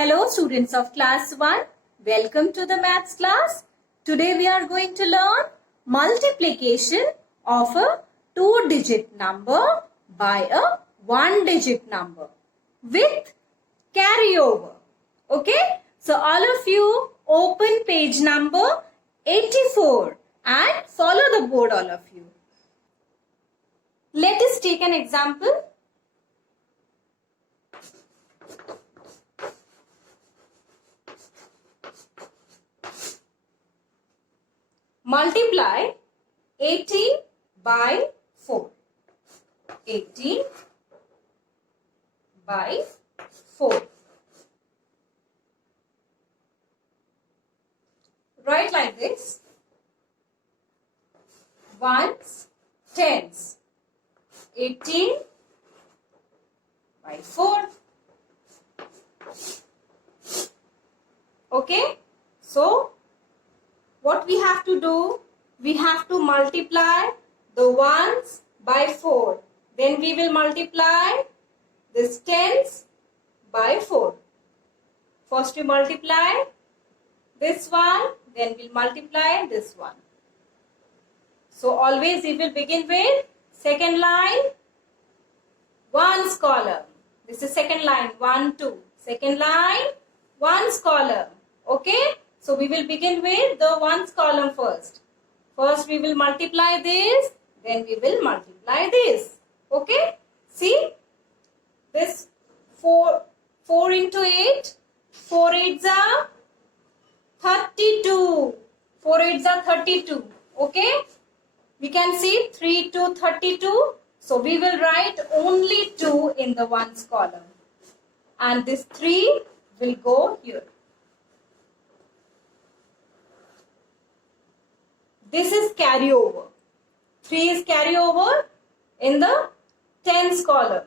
Hello students of class 1. Welcome to the maths class. Today we are going to learn multiplication of a 2-digit number by a 1-digit number with carryover. Okay? So all of you open page number 84 and follow the board, all of you. Let us take an example. Multiply 18 by 4. 18 by 4. Write like this. Ones, tens. 18 by 4. Okay. So, what we have to do? We have to multiply the ones by 4. Then we will multiply this tens by 4. First we multiply this one, then we'll multiply this one. So always we will begin with second line, ones column. This is second line, 1, 2. Second line, ones column. Okay? So we will begin with the ones column first. First we will multiply this, then we will multiply this. Okay? See? This 4 into 8. 4 8s are 32. 4 8s are 32. Okay? We can see 3 to 32. So we will write only 2 in the ones column. And this 3 will go here. This is carryover. 3 is carryover in the tens column.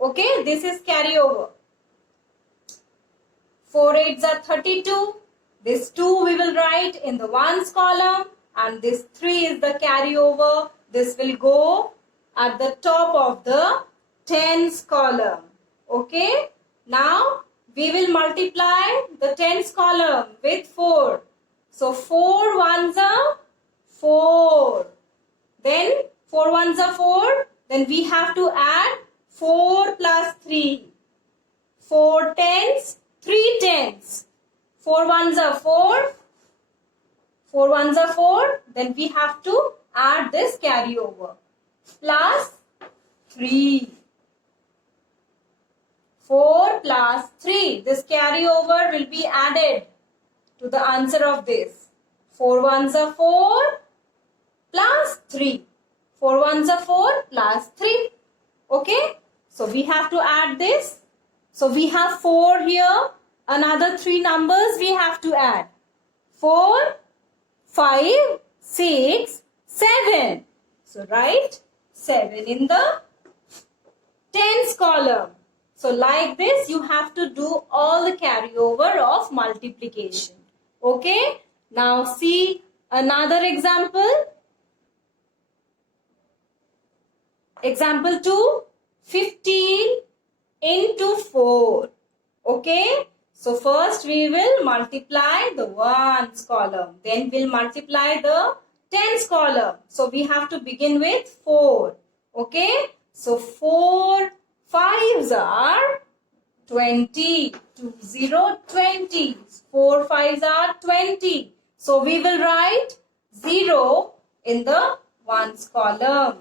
Okay, this is carryover. 4 8s are 32. This 2 we will write in the ones column. And this 3 is the carryover. This will go at the top of the tens column. Okay, now we will multiply the tens column with 4. So 4 ones are 4. Then 4 ones are 4. Then we have to add 4 plus 3. 4 tens, 3 tens. 4 ones are 4. 4 ones are 4. Then we have to add this carryover. Plus 3. 4 plus 3. This carryover will be added to the answer of this. 4 ones are 4 plus 3. 4 ones are 4 plus 3. Okay. So we have to add this. So we have 4 here. Another 3 numbers we have to add. 4, 5, 6, 7. So write 7 in the tens column. So like this you have to do all the carryover of multiplication. Okay, now see another example. Example 2, 15 into 4. Okay, so first we will multiply the ones column. Then we'll multiply the tens column. So we have to begin with 4. Okay, so 4 5s are 20. 2 0 20. 4 5s are 20. So we will write 0 in the ones column.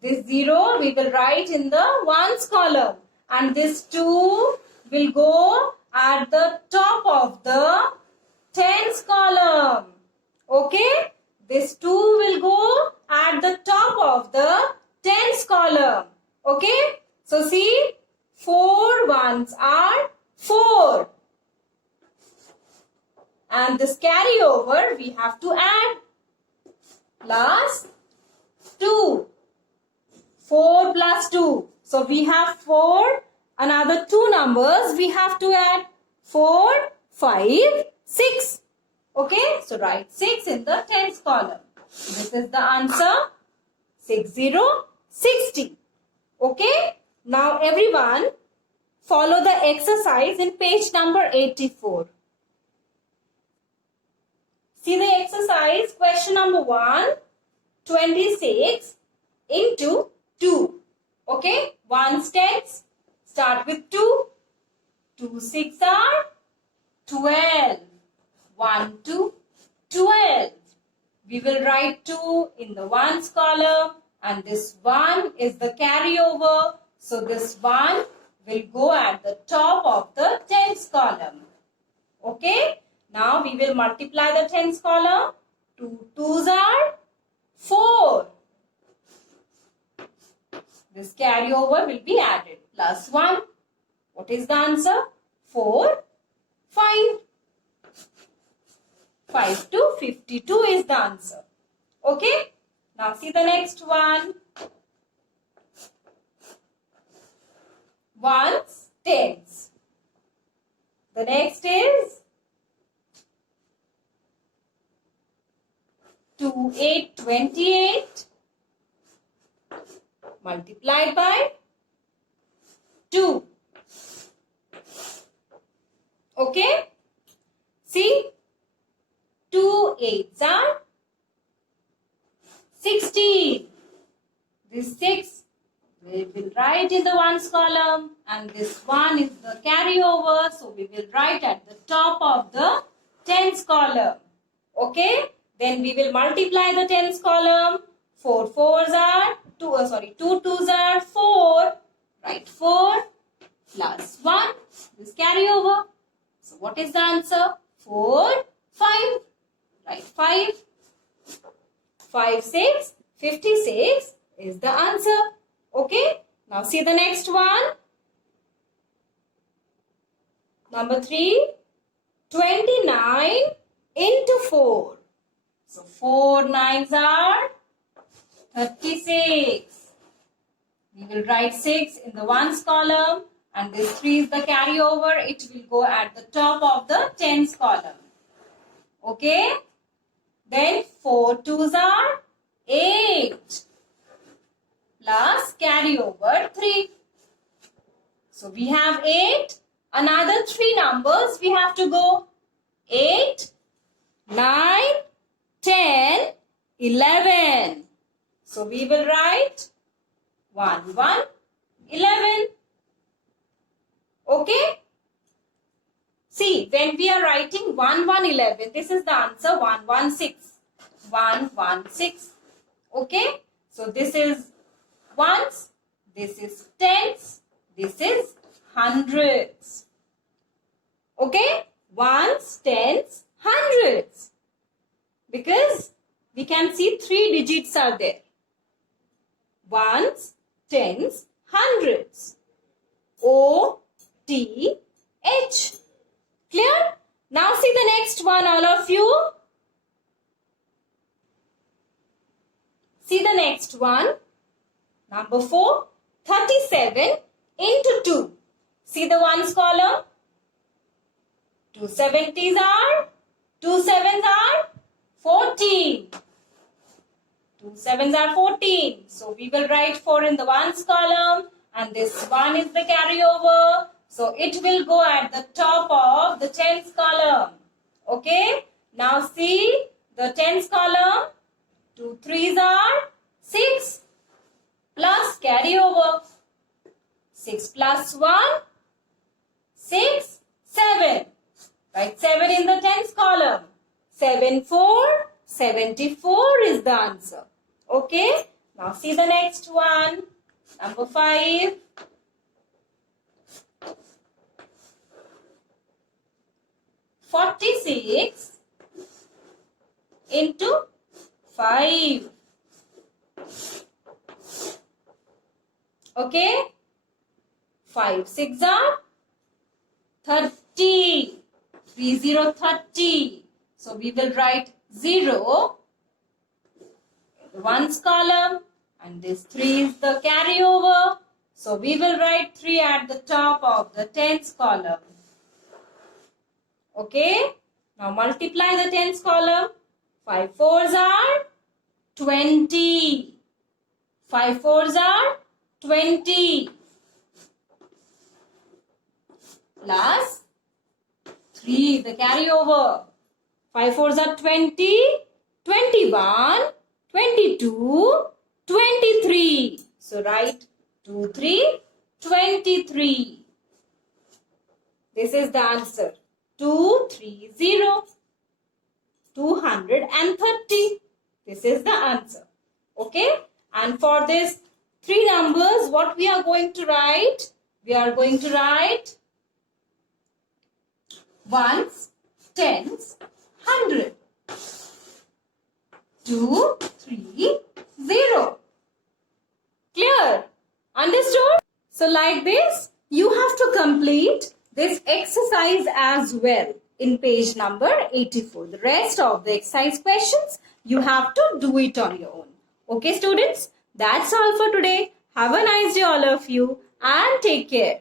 This 0 we will write in the ones column. And this 2 will go at the top of the tens column. Okay? This 2 will go at the top of the tens column. Okay? So see, 4 ones are 4. And this carryover we have to add. Plus 2. 4 plus 2. So we have 4. Another 2 numbers we have to add. 4, 5, 6. Okay. So write 6 in the tens column. This is the answer. 60, 60. Okay. Now everyone follow the exercise in page number 84. See the exercise, question number 1, 26 into 2. Okay, 1's tens, start with 2. 2 6 are 12. 1 2 12. We will write 2 in the ones column and this 1 is the carryover. So this 1 will go at the top of the tens column. Okay. Now we will multiply the tens column. 2 2's are 4. This carryover will be added. Plus 1. What is the answer? 4 5. 5 to 52 is the answer. Okay. Now see the next one. 1's tens. The next is 2 8 28 multiplied by 2. Okay. See. 2 8's are 16. This 6 we will write in the ones column and this 1 is the carryover. So we will write at the top of the tens column. Okay. Then we will multiply the tens column. 4 4's are 2 2's are 4. Write 4 plus 1. This carryover. So what is the answer? 4 5. Right, 5. 5 6 56 is the answer. Okay. Now see the next one. Number 3. 29 into 4. So 4 9's are 36. We will write 6 in the ones column and this 3 is the carryover. It will go at the top of the tens column. Okay. Then 4 2's are 8 plus carryover 3. So we have 8. Another 3 numbers we have to go. 8, 9, 10, 11. So we will write 1 1 11. Okay. See, when we are writing 1 1 11, this is the answer 1 1 6. 1 1 6. Okay. So this is ones, this is tens, this is hundreds. Okay. Ones, tens, hundreds. Because we can see 3 digits are there. Ones, tens, hundreds. O, T, H. Clear? Now see the next one, all of you. See the next one. Number 4, 37 into 2. See the ones column. 2 70s are, 2 7s are 14. 2 7s are 14. So we will write 4 in the ones column and this 1 is the carryover. So it will go at the top of the tens column. Okay. Now see the tens column. 2 3's are 6 plus carryover. 6 plus 1, 6, 7. Write 7 in the tens column. 7 4, 74 is the answer. Okay. Now see the next one. Number 5. 46 into 5. Okay. 5 6 are 30. 30 30. So we will write 0 in the ones column and this 3 is the carryover. So we will write 3 at the top of the tens column. Okay. Now multiply the tens column. 5 4's are 20. 5 4's are 20. plus 3, the carryover. 5 fours are 20, 21, 22, 23. So write 2, 3, 23. This is the answer. 230. 230. This is the answer. Okay? And for this 3 numbers, what we are going to write? We are going to write ones, tens, 100. 2, 3, 0. Clear? Understood? So like this, you have to complete this exercise as well in page number 84. The rest of the exercise questions, you have to do it on your own. Okay, students? That's all for today. Have a nice day, all of you, and take care.